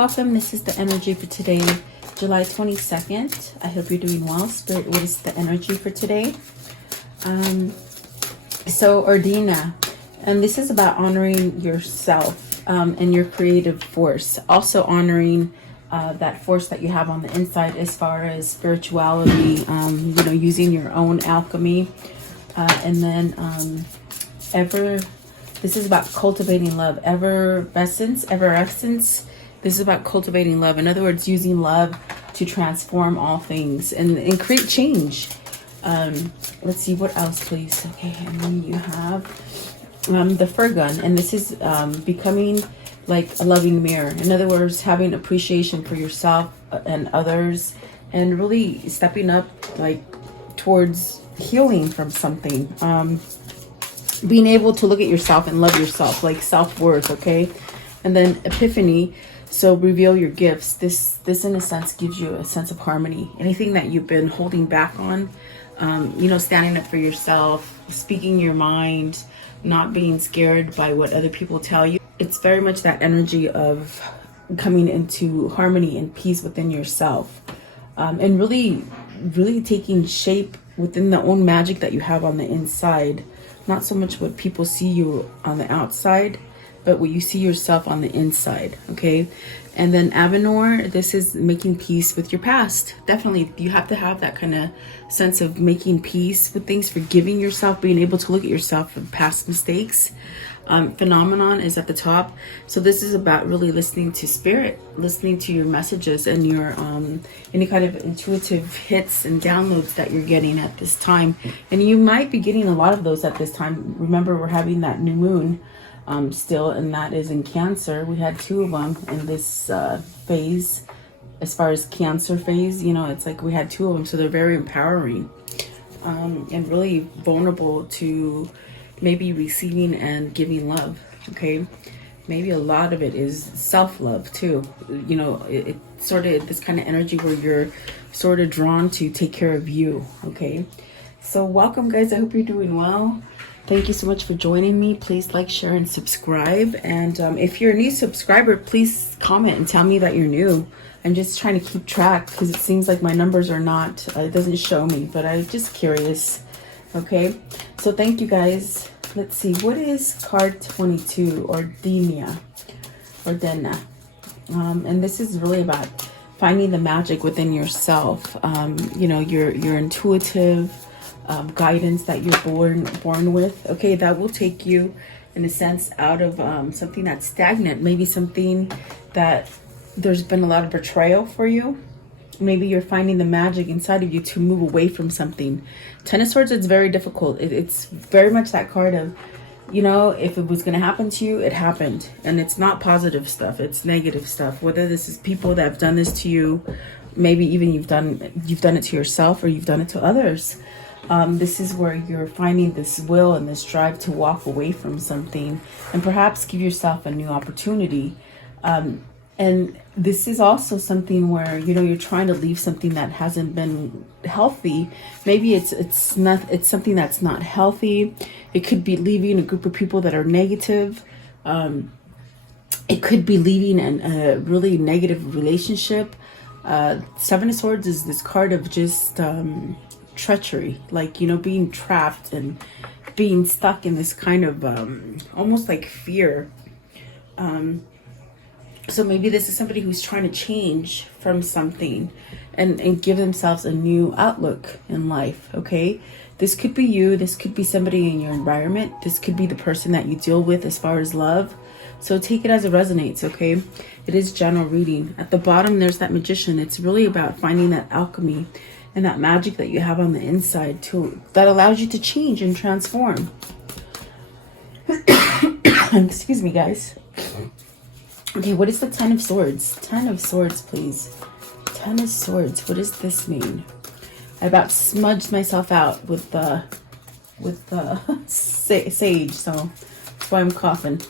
welcome. This is the energy for today, July 22nd. I hope you're doing well. Spirit, what is the energy for today? So Ordina, and this is about honoring yourself and your creative force. Also honoring that force that you have on the inside as far as spirituality, using your own alchemy. And then this is about cultivating love. Effervescence. This is about cultivating love. In other words, using love to transform all things and create change. Let's see, what else, please? Okay, and then you have the fur gun. And this is becoming like a loving mirror. In other words, having appreciation for yourself and others. And really stepping up like towards healing from something. Being able to look at yourself and love yourself, like self-worth, okay? And then epiphany, so reveal your gifts. This in a sense gives you a sense of harmony. Anything that you've been holding back on, standing up for yourself, speaking your mind, not being scared by what other people tell you. It's very much that energy of coming into harmony and peace within yourself, and really taking shape within the own magic that you have on the inside. Not so much what people see you on the outside, but what you see yourself on the inside, okay? And then Avenor, this is making peace with your past. Definitely, you have to have that kind of sense of making peace with things, forgiving yourself, being able to look at yourself for past mistakes. Phenomenon is at the top. So this is about really listening to spirit, listening to your messages and your any kind of intuitive hits and downloads that you're getting at this time. And you might be getting a lot of those at this time. Remember, we're having that new moon still, and that is in Cancer. We had 2 of them in this phase. As far as Cancer phase, it's like we had 2 of them, so they're very empowering and really vulnerable to maybe receiving and giving love, okay? Maybe a lot of it is self-love too. It's sort of this kind of energy where you're sort of drawn to take care of you, okay? So welcome, guys. I hope you're doing well. Thank you so much for joining me. Please like, share, and subscribe. And if you're a new subscriber, please comment and tell me that you're new. I'm just trying to keep track because it seems like my numbers are not, it doesn't show me, but I'm just curious. Okay, so thank you, guys. Let's see, what is card 22, Ordina? And this is really about finding the magic within yourself. Your intuitive guidance that you're born with. Okay, that will take you, in a sense, out of something that's stagnant. Maybe something that there's been a lot of betrayal for you. Maybe you're finding the magic inside of you to move away from something. 10 of Swords, it's very difficult. It's very much that card of, if it was going to happen to you, it happened. And it's not positive stuff. It's negative stuff. Whether this is people that have done this to you, maybe even you've done it to yourself or you've done it to others. This is where you're finding this will and this drive to walk away from something and perhaps give yourself a new opportunity. And this is also something where, you're trying to leave something that hasn't been healthy. Maybe it's something that's not healthy. It could be leaving a group of people that are negative. It could be leaving a really negative relationship. 7 of Swords is this card of just treachery, like, being trapped and being stuck in this kind of almost like fear. So maybe this is somebody who's trying to change from something and give themselves a new outlook in life, okay? This could be you. This could be somebody in your environment. This could be the person that you deal with as far as love. So take it as it resonates, okay? It is general reading. At the bottom, there's that Magician. It's really about finding that alchemy and that magic that you have on the inside too, that allows you to change and transform. Excuse me, guys. Okay, what is the 10 of Swords? 10 of Swords, please. 10 of Swords. What does this mean? I about smudged myself out with the sage, so that's why I'm coughing.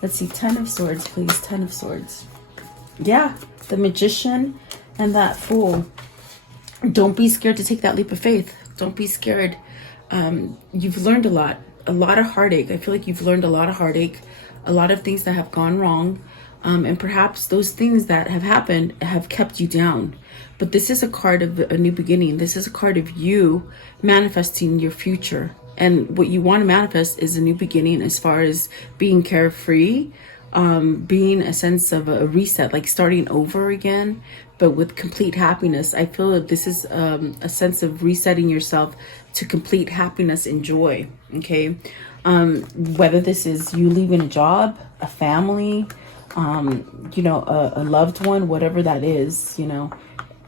Let's see, 10 of Swords, please. 10 of Swords. Yeah, the Magician and that Fool. Don't be scared to take that leap of faith. Don't be scared. You've learned a lot of heartache. I feel like you've learned a lot of heartache, a lot of things that have gone wrong. And perhaps those things that have happened have kept you down. But this is a card of a new beginning. This is a card of you manifesting your future. And what you want to manifest is a new beginning as far as being carefree, being a sense of a reset, like starting over again, but with complete happiness. I feel that this is a sense of resetting yourself to complete happiness and joy. Okay. Whether this is you leaving a job, a family, a loved one, whatever that is,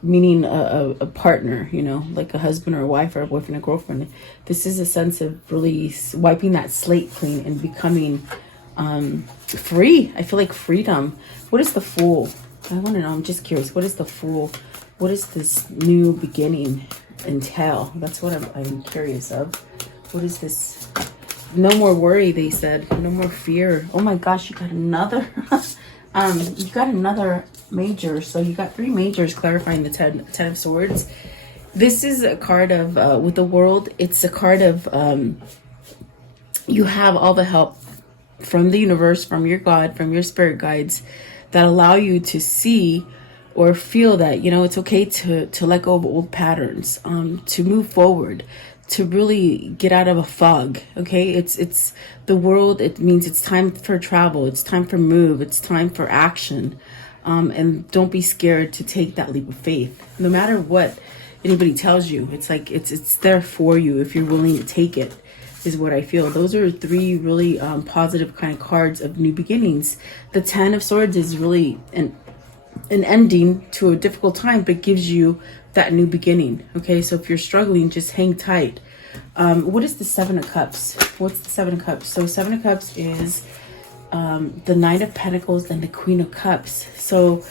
meaning a partner, like a husband or a wife or a boyfriend or girlfriend. This is a sense of really wiping that slate clean and becoming free. I feel like freedom. What is the Fool? I want to know. I'm just curious. What is the Fool? What is this new beginning entail? That's what I'm curious of. What is this? No more worry, they said. No more fear. Oh my gosh, you got another. You got another major. So you got 3 majors clarifying the 10 of Swords. This is a card of, with the World, it's a card of, you have all the help from the universe, from your God, from your spirit guides that allow you to see or feel that, it's okay to let go of old patterns, to move forward, to really get out of a fog. Okay. It's the World. It means it's time for travel. It's time for move. It's time for action. And don't be scared to take that leap of faith. No matter what anybody tells you, it's like, it's there for you if you're willing to take it, is what I feel. Those are 3 really positive kind of cards of new beginnings. The 10 of Swords is really an ending to a difficult time, but gives you that new beginning. Okay, so if you're struggling, just hang tight. What is the 7 of Cups? What's the 7 of Cups? So 7 of Cups is the Knight of Pentacles and the Queen of Cups. So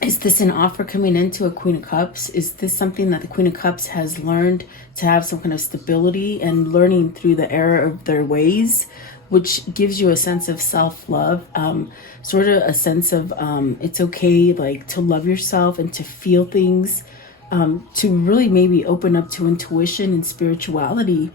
is this an offer coming into a Queen of Cups? Is this something that the Queen of Cups has learned to have some kind of stability and learning through the error of their ways, which gives you a sense of self-love, sort of a sense of it's okay, like, to love yourself and to feel things, to really maybe open up to intuition and spirituality.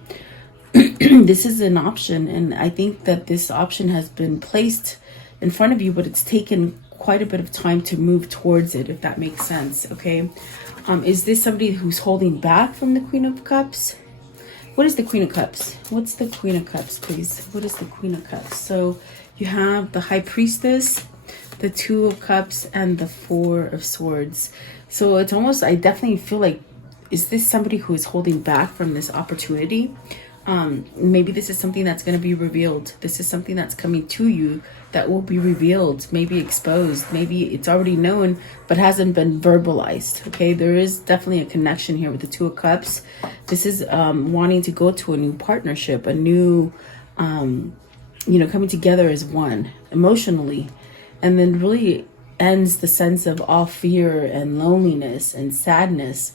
This is an option, and I think that this option has been placed in front of you, but it's taken quite a bit of time to move towards it, if that makes sense. Okay. Is this somebody who's holding back from the Queen of Cups? What is the Queen of Cups? What's the Queen of Cups, please? What is the Queen of Cups? So you have the High Priestess, the 2 of Cups, and the 4 of Swords. So it's almost, I definitely feel like, is this somebody who is holding back from this opportunity? Maybe this is something that's going to be revealed. This is something that's coming to you that will be revealed, maybe exposed, maybe it's already known, but hasn't been verbalized. Okay, there is definitely a connection here with the 2 of Cups. This is wanting to go to a new partnership, a new, coming together as one emotionally, and then really ends the sense of all fear and loneliness and sadness.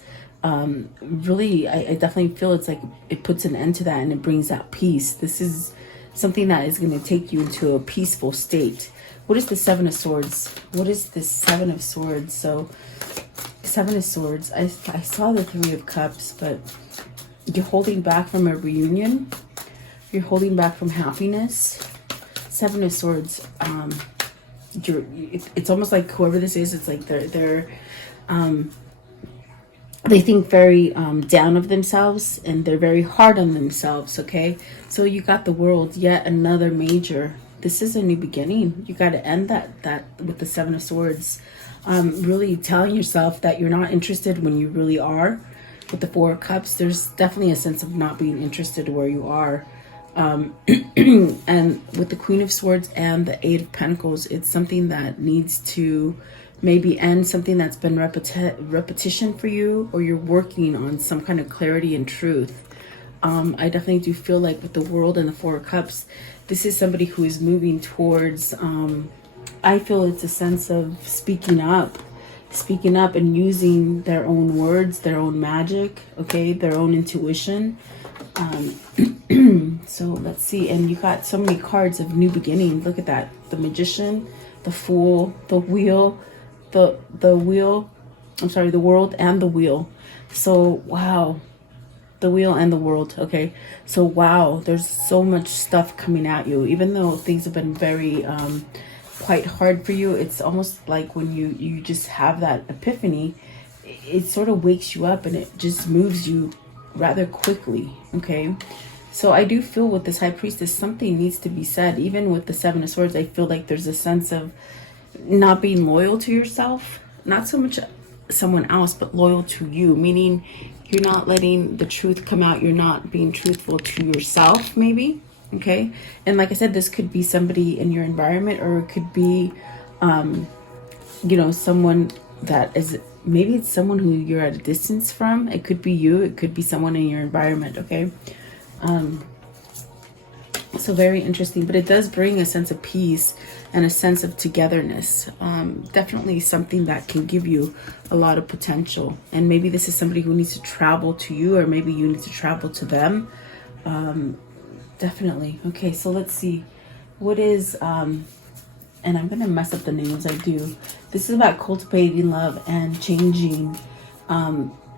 Really, I definitely feel it's like it puts an end to that and it brings out peace. This is something that is going to take you into a peaceful state. What is the 7 of Swords? What is the 7 of Swords? So 7 of Swords, I saw the 3 of Cups, but you're holding back from a reunion. You're holding back from happiness. 7 of Swords, it's almost like whoever this is, it's like they think very down of themselves, and they're very hard on themselves. Okay, so you got the World, yet another major. This is a new beginning. You got to end that with the 7 of Swords. Really telling yourself that you're not interested when you really are. With the 4 of Cups, there's definitely a sense of not being interested where you are. And with the Queen of Swords and the 8 of Pentacles, it's something that needs to maybe end, something that's been repetition for you, or you're working on some kind of clarity and truth. I definitely do feel like with the World and the 4 of Cups, this is somebody who is moving towards, I feel it's a sense of speaking up and using their own words, their own magic, okay, their own intuition. So let's see. And you got so many cards of new beginning. Look at that. The Magician, the Fool, the Wheel, the World and the Wheel. So wow, the Wheel and the World. Okay, so wow, there's so much stuff coming at you, even though things have been very quite hard for you. It's almost like when you just have that epiphany, it sort of wakes you up and it just moves you rather quickly. Okay, so I do feel with this High Priestess, something needs to be said. Even with the Seven of Swords, I feel like there's a sense of not being loyal to yourself, not so much someone else, but loyal to you, meaning you're not letting the truth come out. You're not being truthful to yourself, maybe. Okay, and like I said, this could be somebody in your environment, or it could be you know, someone that is, maybe it's someone who you're at a distance from. It could be you, it could be someone in your environment. Okay, so very interesting, but it does bring a sense of peace and a sense of togetherness. Definitely something that can give you a lot of potential. And maybe this is somebody who needs to travel to you, or maybe you need to travel to them. Definitely. Okay, so let's see. What is, and I'm going to mess up the names, I do. This is about cultivating love and changing.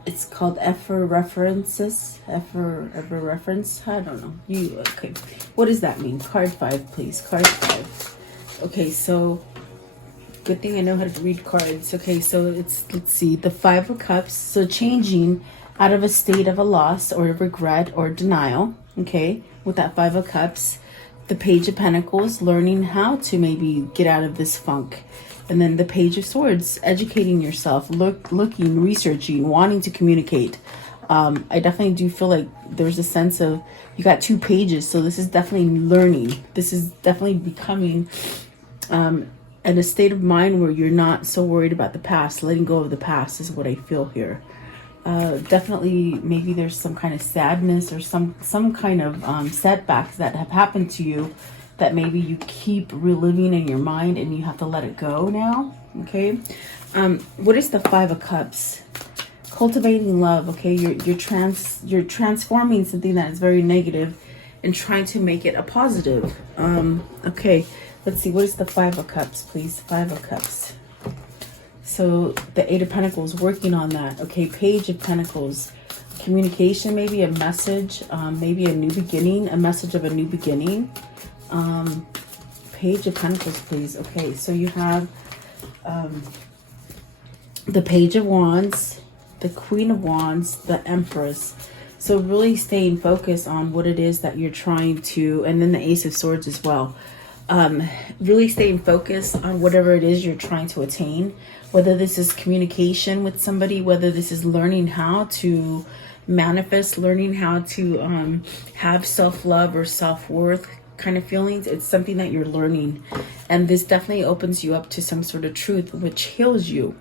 It's called effervescence. Effervescence. I don't know. Okay. What does that mean? Card 5, please. Card 5. Okay, so good thing I know how to read cards. Okay, so it's, let's see, the 5 of Cups. So changing out of a state of a loss or regret or denial. Okay, with that 5 of Cups. The Page of Pentacles, learning how to maybe get out of this funk. And then the Page of Swords, educating yourself, looking, researching, wanting to communicate. I definitely do feel like there's a sense of, you got 2 pages, so this is definitely learning. This is definitely becoming in a state of mind where you're not so worried about the past. Letting go of the past is what I feel here. Definitely, maybe there's some kind of sadness or some kind of setbacks that have happened to you that maybe you keep reliving in your mind, and you have to let it go now. Okay, what is the 5 of Cups? Cultivating love. Okay, you're transforming something that is very negative and trying to make it a positive. Okay, let's see, what is the 5 of Cups, please? 5 of Cups. So the 8 of Pentacles, working on that. Okay, Page of Pentacles, communication, maybe a message, maybe a new beginning, a message of a new beginning. Page of Pentacles, please. Okay, so you have the Page of Wands, the Queen of Wands, the Empress. So really staying focused on what it is that you're trying to, and then the Ace of Swords as well. Really staying focused on whatever it is you're trying to attain, whether this is communication with somebody, whether this is learning how to manifest, learning how to have self-love or self-worth kind of feelings. It's something that you're learning, and this definitely opens you up to some sort of truth which heals you.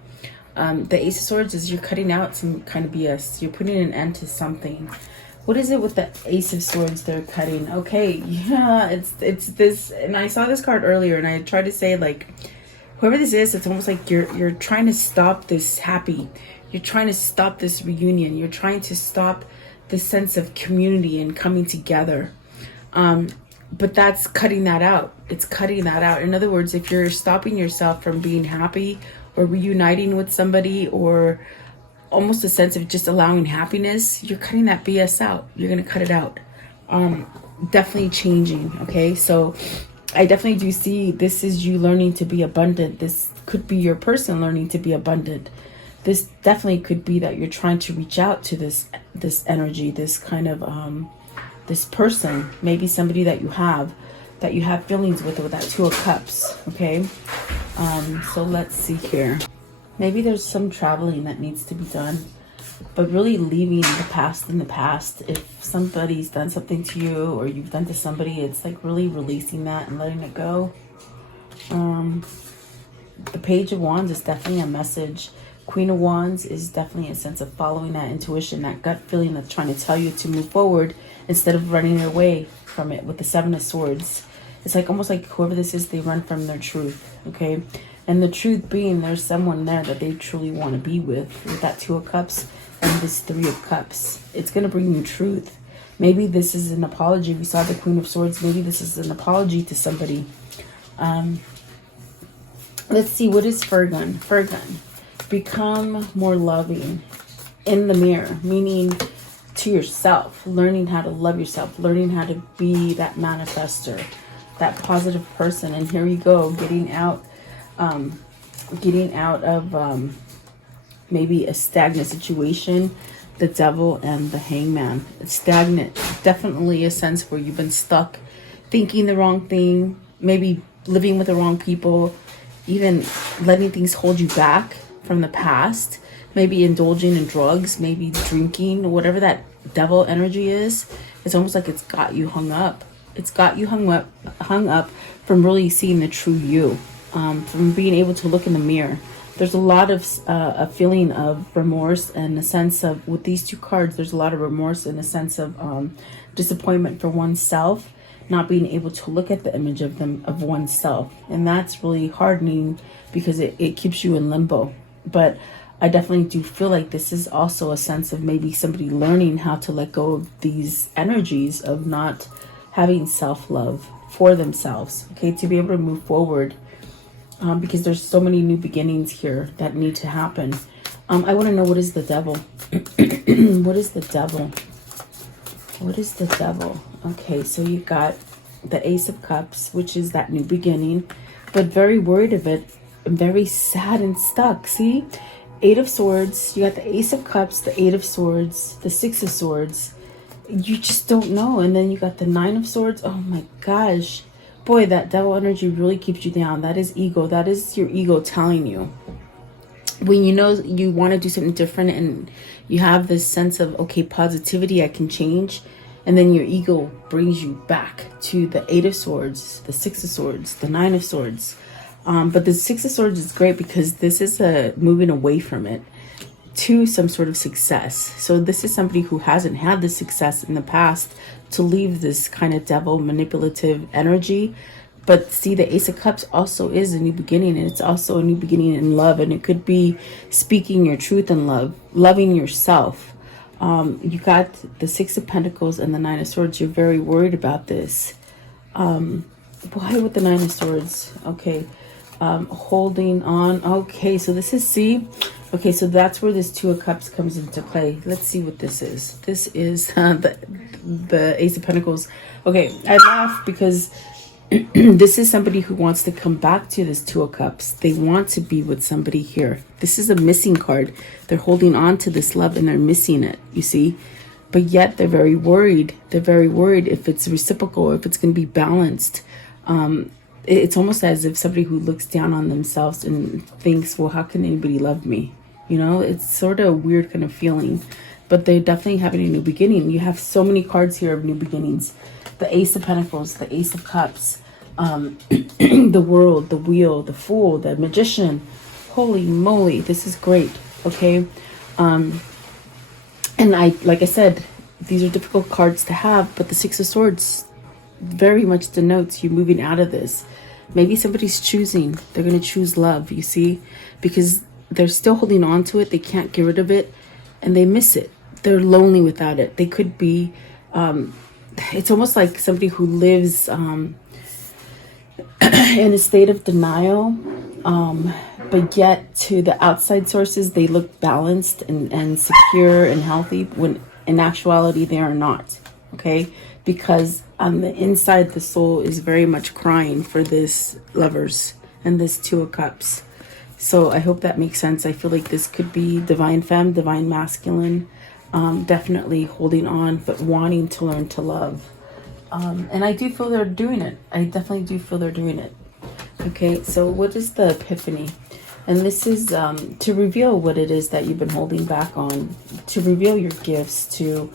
The Ace of Swords is you're cutting out some kind of BS. You're putting an end to something. What is it with the Ace of Swords they're cutting? Okay, yeah, it's this, and I saw this card earlier, and I tried to say, like, whoever this is, it's almost like you're trying to stop this happy. You're trying to stop this reunion. You're trying to stop the sense of community and coming together. But that's cutting that out. It's cutting that out. In other words, if you're stopping yourself from being happy or reuniting with somebody, or almost a sense of just allowing happiness, you're cutting that BS out. You're going to cut it out. Definitely changing. Okay, so I definitely do see this is you learning to be abundant. This could be your person learning to be abundant. This definitely could be that you're trying to reach out to this energy, this kind of this person, maybe somebody that you have feelings with that 2 of Cups. Okay, so let's see here. Maybe there's some traveling that needs to be done, but really leaving the past in the past. If somebody's done something to you, or you've done to somebody, it's like really releasing that and letting it go. The Page of Wands is definitely a message. Queen of Wands is definitely a sense of following that intuition, that gut feeling that's trying to tell you to move forward instead of running away from it. With the 7 of Swords, it's like almost like whoever this is, they run from their truth. Okay, and the truth being there's someone there that they truly want to be with that 2 of Cups and this 3 of Cups. It's going to bring you truth. Maybe this is an apology. We saw the Queen of Swords. Maybe this is an apology to somebody. Let's see, what is Furgun? Furgun, become more loving in the mirror, meaning to yourself, learning how to love yourself, learning how to be that manifester. that positive person. And here we go, getting out of maybe a stagnant situation. The Devil and the Hangman. It's stagnant. Definitely a sense where you've been stuck thinking the wrong thing, maybe living with the wrong people, even letting things hold you back from the past, maybe indulging in drugs, maybe drinking, whatever that devil energy is. It's almost like it's got you hung up. It's got you hung up from really seeing the true you, from being able to look in the mirror. There's a lot of a feeling of remorse and a sense of, with these two cards, there's a lot of remorse and a sense of disappointment for oneself, not being able to look at the image of oneself. And that's really hardening because it keeps you in limbo. But I definitely do feel like this is also a sense of maybe somebody learning how to let go of these energies of not having self-love for themselves, okay, to be able to move forward. Because there's so many new beginnings here that need to happen. I want to know, what is the Devil? What is the Devil? What is the Devil? Okay, so you got the Ace of Cups, which is that new beginning, but very worried of it, very sad and stuck. See? Eight of Swords. You got the Ace of Cups, the Eight of Swords, the Six of Swords. You just don't know. And then you got the Nine of Swords. Oh my gosh. Boy, that devil energy really keeps you down. That is ego. That is your ego telling you. When you know you want to do something different and you have this sense of, okay, positivity, I can change. And then your ego brings you back to the Eight of Swords, the Six of Swords, the Nine of Swords. But the Six of Swords is great because this is a moving away from it to some sort of success. So this is somebody who hasn't had the success in the past to leave this kind of devil manipulative energy. But see, the Ace of Cups also is a new beginning, and it's also a new beginning in love. And it could be speaking your truth in love, loving yourself. You got the Six of Pentacles and the Nine of Swords. You're very worried about this. Why with the Nine of Swords? Okay. Holding on. Okay, so this is, see, okay, so that's where this Two of Cups comes into play. Let's see what this is. This is the Ace of Pentacles. Okay, I laugh because this is somebody who wants to come back to this Two of Cups. They want to be with somebody here. This is a missing card. They're holding on to this love and they're missing it, you see. But yet they're very worried. They're very worried if it's reciprocal, if it's going to be balanced. It's almost as if somebody who looks down on themselves and thinks, well, how can anybody love me? You know, it's sort of a weird kind of feeling. But they're definitely having a new beginning. You have so many cards here of new beginnings. The Ace of Pentacles, the Ace of Cups, the World, the Wheel, the Fool, the Magician. Holy moly, this is great, okay? And like I said, these are difficult cards to have, but the Six of Swords very much denotes you moving out of this. Maybe somebody's choosing. They're going to choose love, you see, because they're still holding on to it. They can't get rid of it, and they miss it. They're lonely without it. They could be, it's almost like somebody who lives in a state of denial, but yet to the outside sources, they look balanced and secure and healthy, when in actuality, they are not, okay? Because on the inside, the soul is very much crying for this Lovers and this Two of Cups. So I hope that makes sense. I feel like this could be divine femme, divine masculine, definitely holding on, but wanting to learn to love. And I do feel they're doing it. I definitely do feel they're doing it. Okay, so what is the epiphany? And this is to reveal what it is that you've been holding back on, to reveal your gifts, to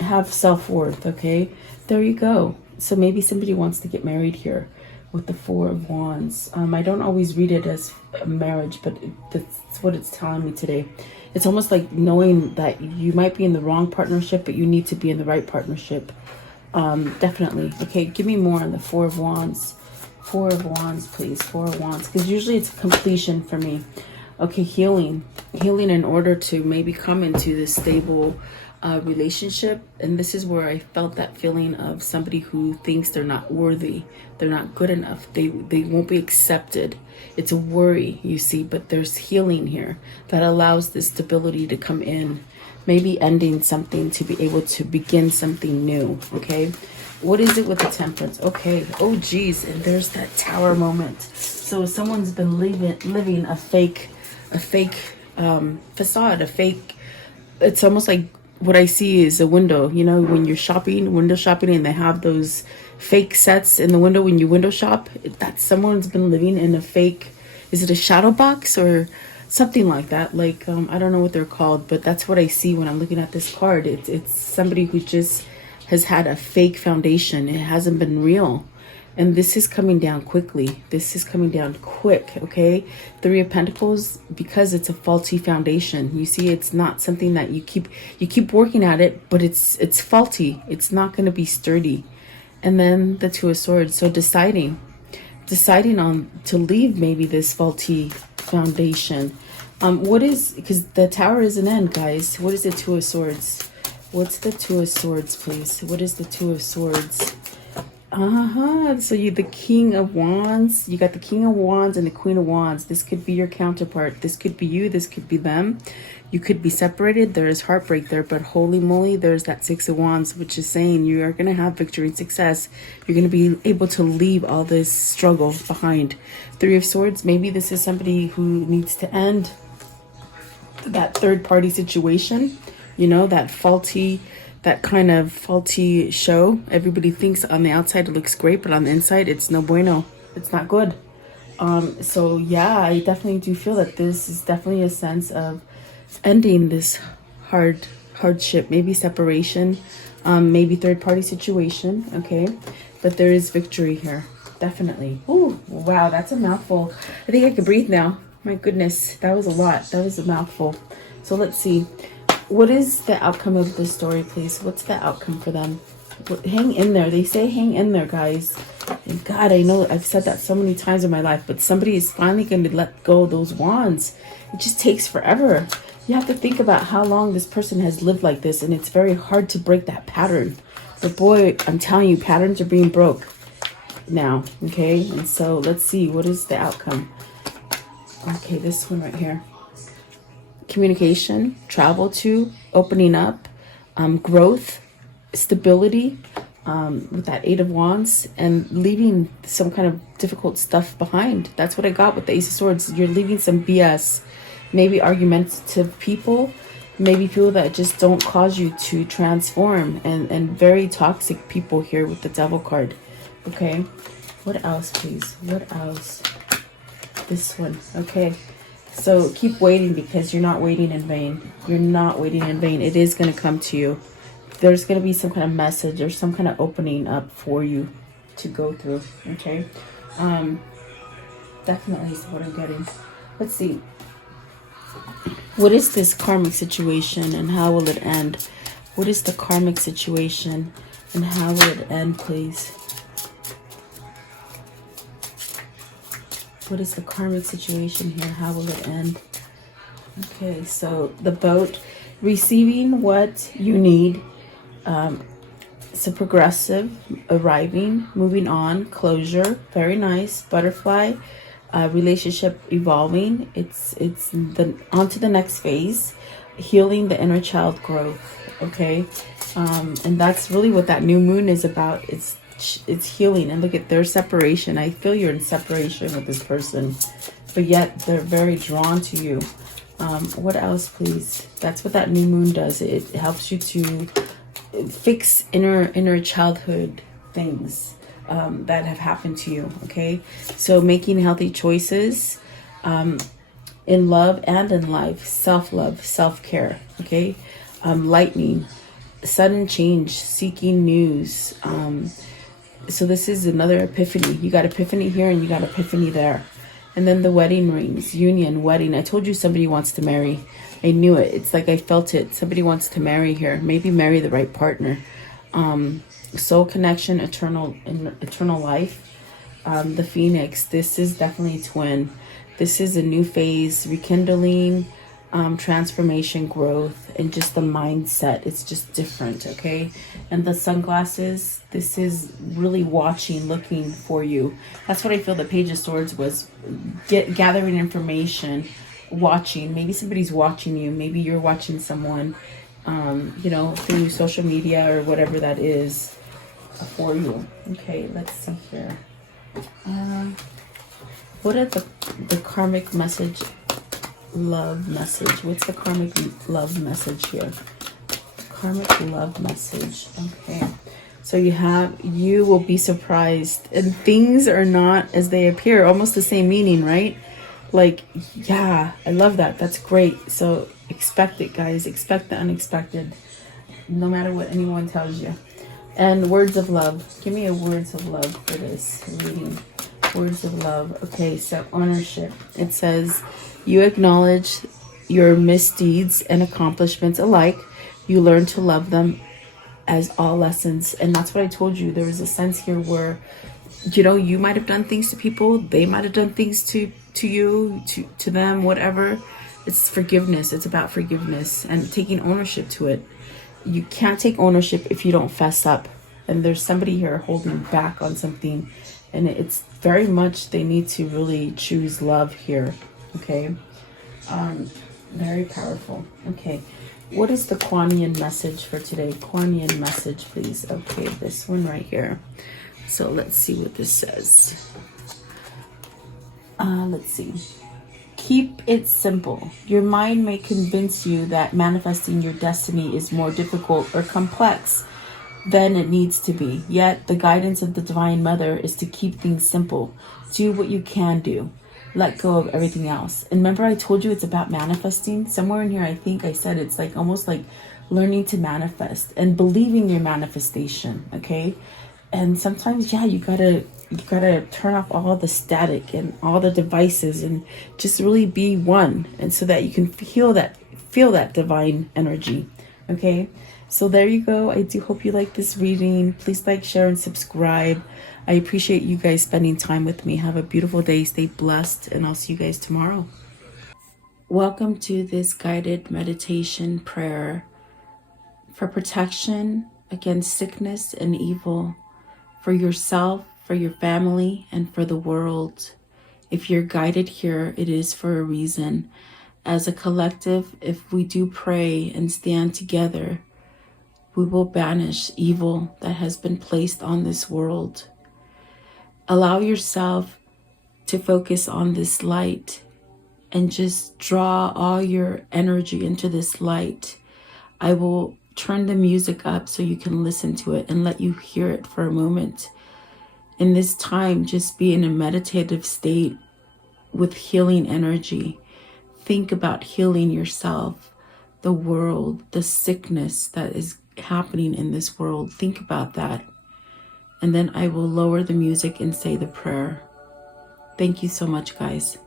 have self-worth, okay? There you go. So maybe somebody wants to get married here with the Four of Wands. I don't always read it as a marriage, but that's what it's telling me today. It's almost like knowing that you might be in the wrong partnership, but you need to be in the right partnership. Definitely. Okay, give me more on the Four of Wands. Four of Wands, please. Four of Wands. Because usually it's completion for me. Okay, healing. Healing in order to maybe come into this stable relationship. And this is where I felt that feeling of somebody who thinks they're not worthy. They're not good enough. They won't be accepted. It's a worry, you see. But there's healing here that allows this stability to come in. maybe ending something to be able to begin something new. Okay, what is it with the Temperance? Okay, oh geez, and there's that Tower moment. So someone's been living a fake facade, a fake. It's almost like what I see is a window. You know, when you're shopping, window shopping, and they have those fake sets in the window when you window shop. That someone's been living in a fake. Is it a shadow box or something like that? Like I don't know what they're called, but that's what I see when I'm looking at this card. It's somebody who just has had a fake foundation. It hasn't been real. And this is coming down quickly. This is coming down quick, okay? Three of Pentacles, because it's a faulty foundation. You see, it's not something that you keep working at it, but it's faulty. It's not going to be sturdy. And then the Two of Swords. So deciding on to leave maybe this faulty foundation. What is, because the Tower is an end, guys. What is the Two of Swords? What's the Two of Swords, please? What is the Two of Swords? So you the King of Wands. You got the King of Wands and the Queen of Wands. This could be your counterpart. This could be you. This could be them. You could be separated. There is heartbreak there, but holy moly, there's that Six of Wands, which is saying you are going to have victory and success. You're going to be able to leave all this struggle behind. Three of Swords. Maybe this is somebody who needs to end that third party situation. You know, that kind of faulty show. Everybody thinks on the outside it looks great, but on the inside it's no bueno. It's not good. So yeah, I definitely do feel that this is definitely a sense of ending this hardship, maybe separation, maybe third party situation. Okay, but there is victory here, definitely. Ooh, wow, that's a mouthful. I think I can breathe now. My goodness, that was a lot. That was a mouthful. So let's see. What is the outcome of this story, please? What's the outcome for them? Hang in there. They say hang in there, guys. And God, I know I've said that so many times in my life, but somebody is finally going to let go of those wands. It just takes forever. You have to think about how long this person has lived like this, and it's very hard to break that pattern. But boy, I'm telling you, patterns are being broke now, okay? And so let's see, what is the outcome? Okay, this one right here. Communication, travel to, opening up, growth, stability, with that Eight of Wands, and leaving some kind of difficult stuff behind. That's what I got with the Ace of Swords. You're leaving some BS, maybe argumentative people, maybe people that just don't cause you to transform, and very toxic people here with the Devil card. Okay, what else, please? What else? This one. Okay. So keep waiting, because you're not waiting in vain. You're not waiting in vain. It is going to come to you. There's going to be some kind of message or some kind of opening up for you to go through. Okay. Definitely is what I'm getting. Let's see. What is this karmic situation and how will it end? What is the karmic situation and how will it end, please? What is the karmic situation here? How will it end? Okay, so the Boat, receiving what you need. It's a progressive, arriving, moving on, closure, very nice. Butterfly, relationship evolving. It's on to the next phase, healing the inner child growth. Okay, and that's really what that new moon is about. It's healing. And look at their separation. I feel you're in separation with this person, but yet they're very drawn to you. What else, please? That's what that new moon does. It helps you to fix inner childhood things that have happened to you. Okay, so making healthy choices in love and in life, self-love, self-care. Okay, lightning, sudden change, seeking news. So this is another epiphany. You got epiphany here and you got epiphany there. And then the wedding rings, union, wedding. I told you somebody wants to marry. I knew it. It's like I felt it. Somebody wants to marry here. Maybe marry the right partner. Soul connection, eternal life. The Phoenix. This is definitely twin. This is a new phase, rekindling, transformation, growth, and just the mindset. It's just different, okay? And the sunglasses, this is really watching, looking for you. That's what I feel the Page of Swords was, gathering information, watching. Maybe somebody's watching you. Maybe you're watching someone, you know, through social media or whatever that is for you. Okay, let's see here. What are the karmic message, love message? What's the karmic love message here? Karmic love message. Okay. So you will be surprised, and things are not as they appear. Almost the same meaning, right? Like, yeah, I love that. That's great. So expect it, guys. Expect the unexpected, no matter what anyone tells you. And words of love. Give me a words of love for this reading. Words of love. Okay, so ownership. It says, you acknowledge your misdeeds and accomplishments alike. You learn to love them as all lessons. And that's what I told you. There was a sense here where, you know, you might have done things to people. They might have done things to you, to them, whatever. It's forgiveness. It's about forgiveness and taking ownership to it. You can't take ownership if you don't fess up. And there's somebody here holding back on something. And it's very much, they need to really choose love here. Okay. Very powerful. Okay. What is the Kuan Yin message for today? Kuan Yin message, please. Okay, this one right here. So let's see what this says. Let's see. Keep it simple. Your mind may convince you that manifesting your destiny is more difficult or complex than it needs to be. Yet the guidance of the Divine Mother is to keep things simple. Do what you can do. Let go of everything else. And remember I told you it's about manifesting? Somewhere in here I think I said it's like almost like learning to manifest and believing your manifestation, okay? And sometimes, yeah, you gotta turn off all the static and all the devices and just really be one, and so that you can feel that divine energy. Okay, so there you go. I do hope you like this reading. Please like, share, and subscribe. I appreciate you guys spending time with me. Have a beautiful day. Stay blessed, and I'll see you guys tomorrow. Welcome to this guided meditation prayer for protection against sickness and evil, for yourself, for your family, and for the world. If you're guided here, it is for a reason. As a collective, if we do pray and stand together, we will banish evil that has been placed on this world. Allow yourself to focus on this light and just draw all your energy into this light. I will turn the music up so you can listen to it and let you hear it for a moment. In this time, just be in a meditative state with healing energy. Think about healing yourself, the world, the sickness that is happening in this world. Think about that. And then I will lower the music and say the prayer. Thank you so much, guys.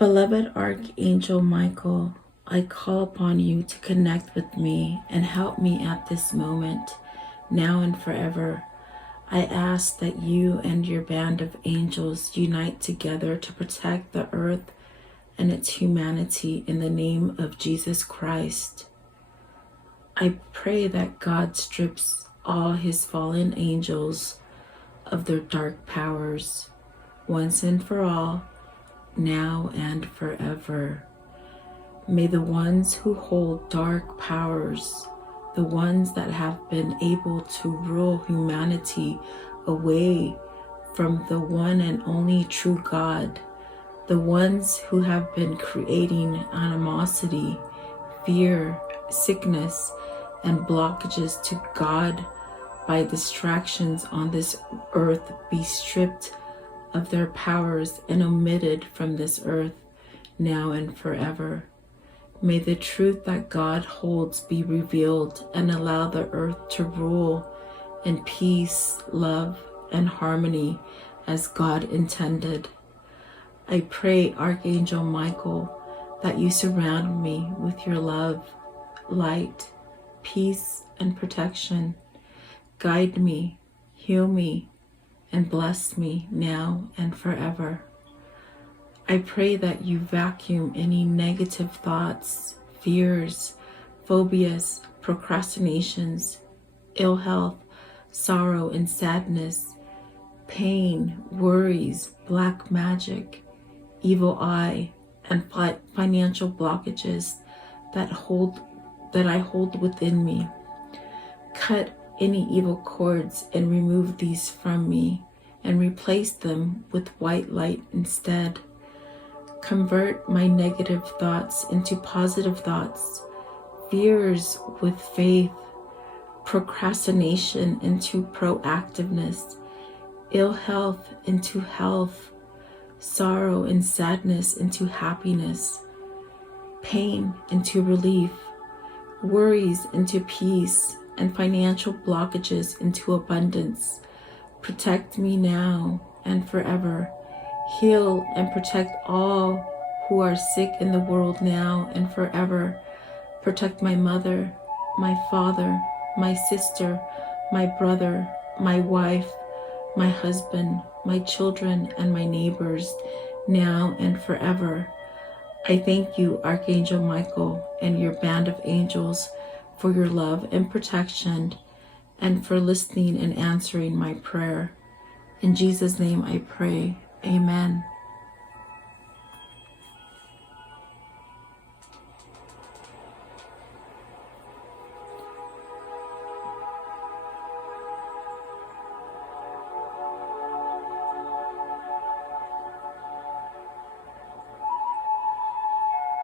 Beloved Archangel Michael, I call upon you to connect with me and help me at this moment, now and forever. I ask that you and your band of angels unite together to protect the earth and its humanity in the name of Jesus Christ. I pray that God strips all his fallen angels of their dark powers, once and for all, now and forever. May the ones who hold dark powers, the ones that have been able to rule humanity away from the one and only true God, the ones who have been creating animosity, fear, sickness, and blockages to God by distractions on this earth be stripped of their powers and omitted from this earth now and forever. May the truth that God holds be revealed and allow the earth to rule in peace, love, and harmony as God intended. I pray, Archangel Michael, that you surround me with your love, light, peace, and protection. Guide me, heal me, and bless me now and forever. I pray that you vacuum any negative thoughts, fears, phobias, procrastinations, ill health, sorrow and sadness, pain, worries, black magic, evil eye, and financial blockages that I hold within me. Cut any evil cords and remove these from me and replace them with white light instead. Convert my negative thoughts into positive thoughts, fears with faith, procrastination into proactiveness, ill health into health, sorrow and sadness into happiness, pain into relief, worries into peace, and financial blockages into abundance. Protect me now and forever. Heal and protect all who are sick in the world now and forever. Protect my mother, my father, my sister, my brother, my wife, my husband, my children, and my neighbors now and forever. I thank you, Archangel Michael, and your band of angels for your love and protection and for listening and answering my prayer. In Jesus' name I pray. Amen.